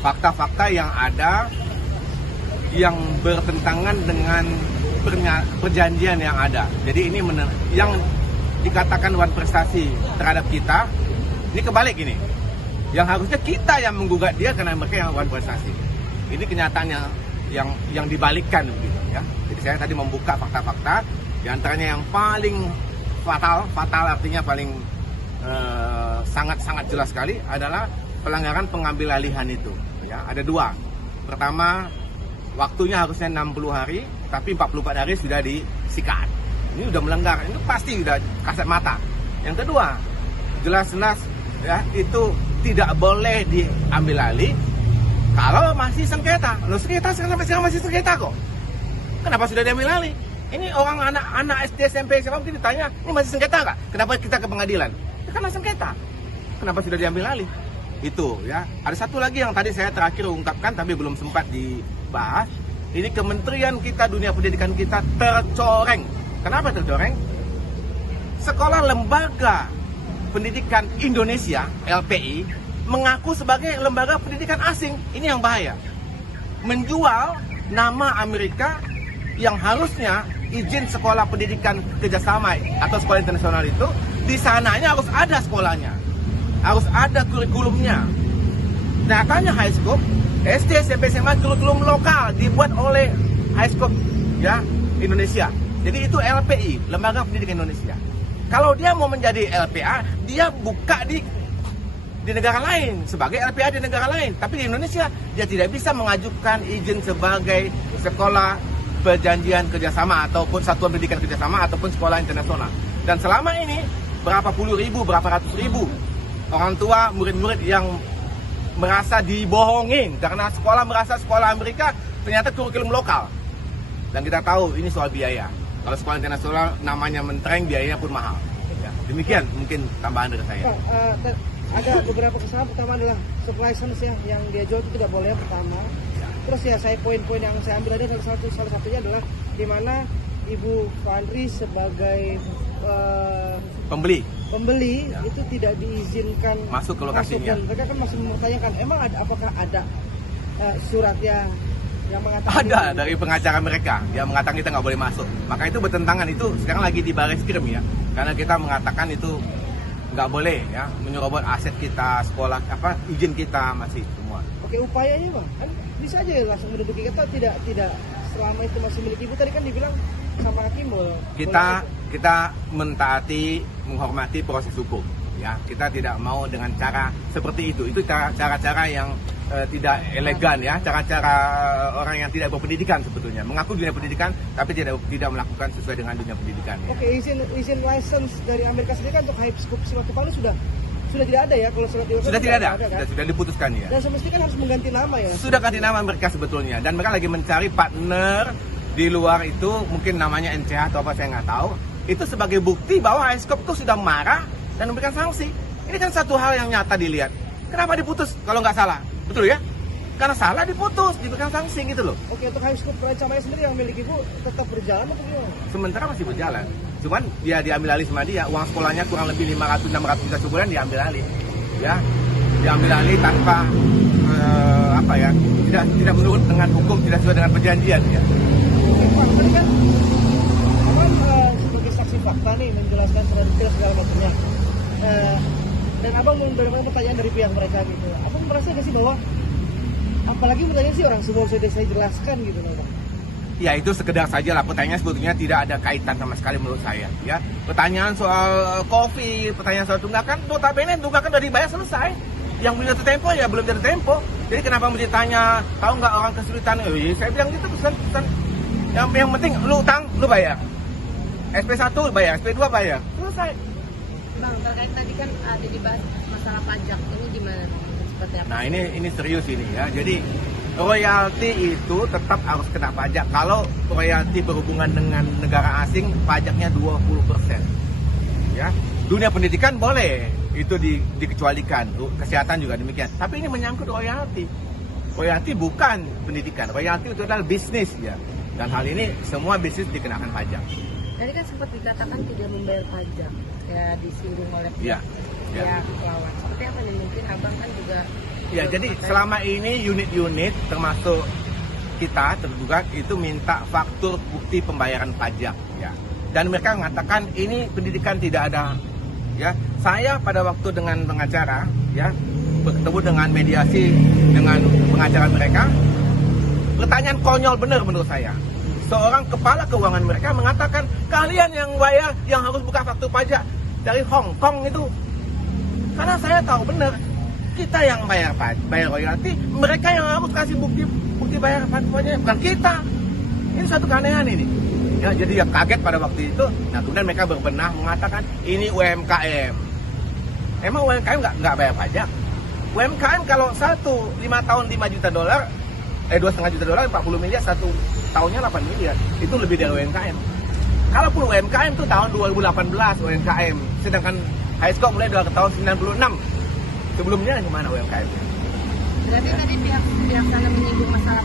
fakta-fakta yang ada yang bertentangan dengan perjanjian yang ada. Jadi ini yang dikatakan wan prestasi terhadap kita, ini kebalik ini. Yang harusnya kita yang menggugat dia karena mereka yang wan prestasi. Ini kenyataannya yang dibalikkan begitu ya. Jadi saya tadi membuka fakta-fakta, di antaranya yang paling fatal artinya paling sangat-sangat jelas sekali adalah pelanggaran pengambil alihan itu ya. Ada dua. Pertama, waktunya harusnya 60 hari tapi 44 hari sudah disikat. Ini udah melanggar, ini pasti udah kasat mata. Yang kedua, jelas-jelas ya itu tidak boleh diambil alih kalau masih sengketa. Loh, sengketa sampai sekarang masih sengketa kok. Kenapa sudah diambil alih? Ini orang anak SD, SMP, SMA mungkin ditanya, ini masih sengketa nggak? Kenapa kita ke pengadilan? Ya, karena sengketa. Kenapa sudah diambil alih? Itu ya. Ada satu lagi yang tadi saya terakhir ungkapkan tapi belum sempat dibahas. Ini kementerian kita, dunia pendidikan kita tercoreng. Kenapa tercoreng? Sekolah Lembaga Pendidikan Indonesia (LPI) mengaku sebagai lembaga pendidikan asing. Ini yang bahaya. Menjual nama Amerika yang harusnya izin sekolah pendidikan kerjasama atau sekolah internasional itu di sananya harus ada sekolahnya, harus ada kurikulumnya. Nyatanya Highscope SD, SMP, SMA kurikulum lokal dibuat oleh Highscope ya Indonesia. Jadi itu LPI, Lembaga Pendidikan Indonesia. Kalau dia mau menjadi LPA, dia buka di negara lain sebagai LPA di negara lain. Tapi di Indonesia dia tidak bisa mengajukan izin sebagai sekolah perjanjian kerjasama ataupun satuan pendidikan kerjasama ataupun sekolah internasional. Dan selama ini berapa puluh ribu, berapa ratus ribu orang tua, murid-murid yang merasa dibohongin karena merasa sekolah Amerika ternyata kurikulum lokal. Dan kita tahu ini soal biaya. Kalau sekolah internasional namanya mentereng, biayanya pun mahal. Ya, demikian mungkin tambahan dari saya. Ada beberapa kesalahan. Pertama adalah supply license ya, yang dia jual itu tidak boleh pertama. Terus ya saya poin-poin yang saya ambil ada salah satunya adalah di mana Ibu Fandri sebagai pembeli ya, itu tidak diizinkan masuk ke lokasinya. Mereka kan masih mempertanyakan emang apakah ada suratnya yang mengatakan ada dari pengacara mereka yang mengatakan kita nggak boleh masuk. Maka itu bertentangan, itu sekarang lagi di baris krim ya, karena kita mengatakan itu nggak boleh ya menyerobot aset kita, sekolah izin kita masih semua. Oke, upayanya Bang, kan bisa aja ya langsung menduduki kita, tidak selama itu masih milik ibu. Tadi kan dibilang sama hakim kita mentaati, menghormati proses hukum ya. Kita tidak mau dengan cara seperti itu cara-cara yang tidak elegan ya, cara-cara orang yang tidak berpendidikan sebetulnya, mengaku dunia pendidikan tapi tidak melakukan sesuai dengan dunia pendidikan ya. Oke, izin license dari Amerika sendiri kan untuk Highscope Simatupang sudah tidak ada ya, kalau sudah tidak ada kan? Sudah diputuskan ya. Dan semestinya kan harus mengganti nama ya. Sudah ganti nama mereka sebetulnya, dan mereka lagi mencari partner di luar itu, mungkin namanya NCH atau apa saya nggak tahu. Itu sebagai bukti bahwa Highscope itu sudah marah dan memberikan sanksi. Ini kan satu hal yang nyata dilihat. Kenapa diputus kalau nggak salah? Betul ya? Karena salah diputus, diberikan sanksi gitu loh. Oke, untuk Highscope Prancamaya sendiri yang milik ibu tetap berjalan atau gimana? Sementara masih berjalan. Cuman dia diambil alih sama dia, uang sekolahnya kurang lebih 500-600 juta sebulan diambil alih. Ya, diambil alih tanpa tidak menurut dengan hukum, tidak sesuai dengan perjanjian ya. Oke, Pak, tadi kan sebagai saksi fakta nih menjelaskan secara detail segala macamnya. Dan abang memberikan pertanyaan dari pihak mereka gitu. Abang merasa gak sih bahwa apalagi pertanyaan sih orang semua sudah saya jelaskan gitu loh Bang. Ya itu sekedar saja lah, pertanyaan sebetulnya tidak ada kaitan sama sekali menurut saya ya. Pertanyaan soal COVID, pertanyaan soal tunggakan, notabene tunggakan udah dibayar selesai. Yang belum jatuh tempo ya belum jatuh tempo. Jadi kenapa mesti tanya, tahu nggak orang kesulitan? Saya bilang gitu pesan. Yang penting lu utang, lu bayar. SP1 bayar, SP2 bayar, selesai. Bang, terkait tadi kan ada dibahas masalah pajak, ini gimana? Seperti apa? Nah ini serius ini ya. Jadi royalti itu tetap harus kena pajak. Kalau royalti berhubungan dengan negara asing, pajaknya 20%. Ya, dunia pendidikan boleh itu dikecualikan, kesehatan juga demikian. Tapi ini menyangkut royalti. Royalti bukan pendidikan, royalti itu adalah bisnis ya. Dan hal ini semua bisnis dikenakan pajak. Tadi kan sempat dikatakan tidak membayar pajak, ya disinggung oleh pihak lawan. Seperti apa nih, mungkin abang kan juga Ya, jadi selama ini unit-unit termasuk kita tergugat itu minta faktur bukti pembayaran pajak, ya. Dan mereka mengatakan ini pendidikan tidak ada, ya. Saya pada waktu dengan pengacara, ya, bertemu dengan mediasi dengan pengacara mereka, pertanyaan konyol benar menurut saya. Seorang kepala keuangan mereka mengatakan kalian yang bayar, yang harus buka faktur pajak dari Hong Kong itu. Karena saya tahu benar kita yang bayar royalti, mereka yang harus kasih bukti bayar pajak, bukan kita. Ini suatu keanehan ini. Ya, jadi ya kaget pada waktu itu. Nah, kemudian mereka berbenah mengatakan ini UMKM. Emang UMKM nggak bayar pajak? UMKM kalau 5 tahun $5 juta, $2,5 juta, 40 miliar, 1 tahunnya 8 miliar. Itu lebih dari UMKM. Kalaupun UMKM itu tahun 2018 UMKM, sedangkan high score mulai dari tahun 96. Sebelumnya gimana UMKM? Berarti tadi pihak sana menyinggung masalah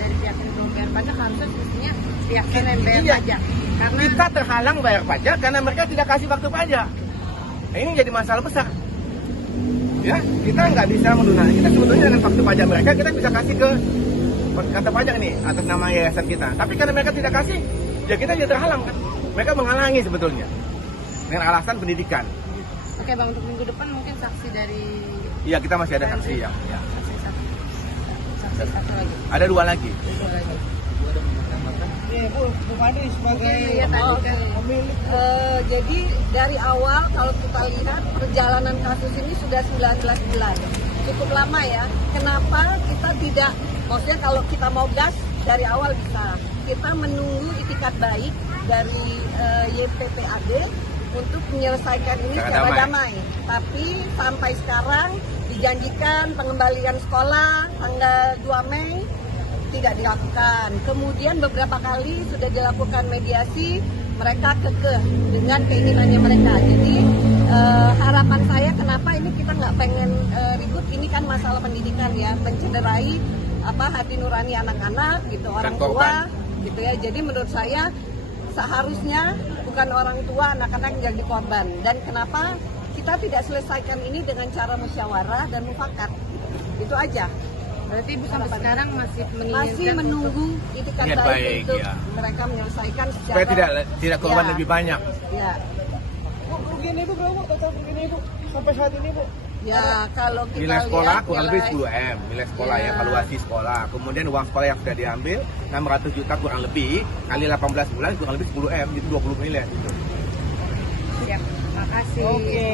dari pihak yang belum bayar pajak, harusnya mestinya pihak sana yang bayar Iya. pajak. Karena Kita terhalang bayar pajak karena mereka tidak kasih faktur pajak. Nah, ini jadi masalah besar. Ya, kita nggak bisa melunasi. Kita sebetulnya dengan faktur pajak mereka kita bisa kasih ke kantor pajak nih atas nama yayasan kita. Tapi karena mereka tidak kasih, ya kita jadi terhalang kan. Mereka menghalangi sebetulnya dengan alasan pendidikan. Oke Bang, untuk minggu depan mungkin saksi dari Iya, kita masih ada saksi ya. saksi satu lagi. Ada 2 lagi. Dua lagi. Iya Bu Fadri sebagai Iya, tadi kan. pemilik. Jadi dari awal kalau kita lihat perjalanan kasus ini sudah 19 bulan, cukup lama ya. Kenapa kita tidak, maksudnya kalau kita mau gas dari awal bisa. Kita menunggu itikat baik dari YPPAD untuk menyelesaikan ini secara damai. Tapi sampai sekarang dijanjikan pengembalian sekolah tanggal 2 Mei tidak dilakukan. Kemudian beberapa kali sudah dilakukan mediasi, mereka kekeh dengan keinginannya mereka. Jadi harapan saya kenapa ini kita nggak pengen ribut, ini kan masalah pendidikan ya, mencederai hati nurani anak-anak gitu, orang tua gitu ya. Jadi menurut saya seharusnya bukan orang tua, anak-anak yang jadi korban. Dan kenapa kita tidak selesaikan ini dengan cara musyawarah dan mufakat? Itu aja. Berarti Ibu sampai sekarang masih menginginkan Menunggu itikat Niat baik baik, untuk ya. mereka menyelesaikan secara Supaya tidak korban Ya. lebih banyak. Ya, Bu, kerugian Ibu berapa Bu? Total kerugian Ibu sampai saat ini Bu? ya kalau kita Nilai sekolah lihat kurang lebih 10 M, nilai sekolah Ya. ya, valuasi sekolah. Kemudian uang sekolah yang sudah diambil 600 juta kurang lebih, kali 18 bulan kurang lebih 10 M, itu 20 miliar gitu. Siap. Makasih. Oke.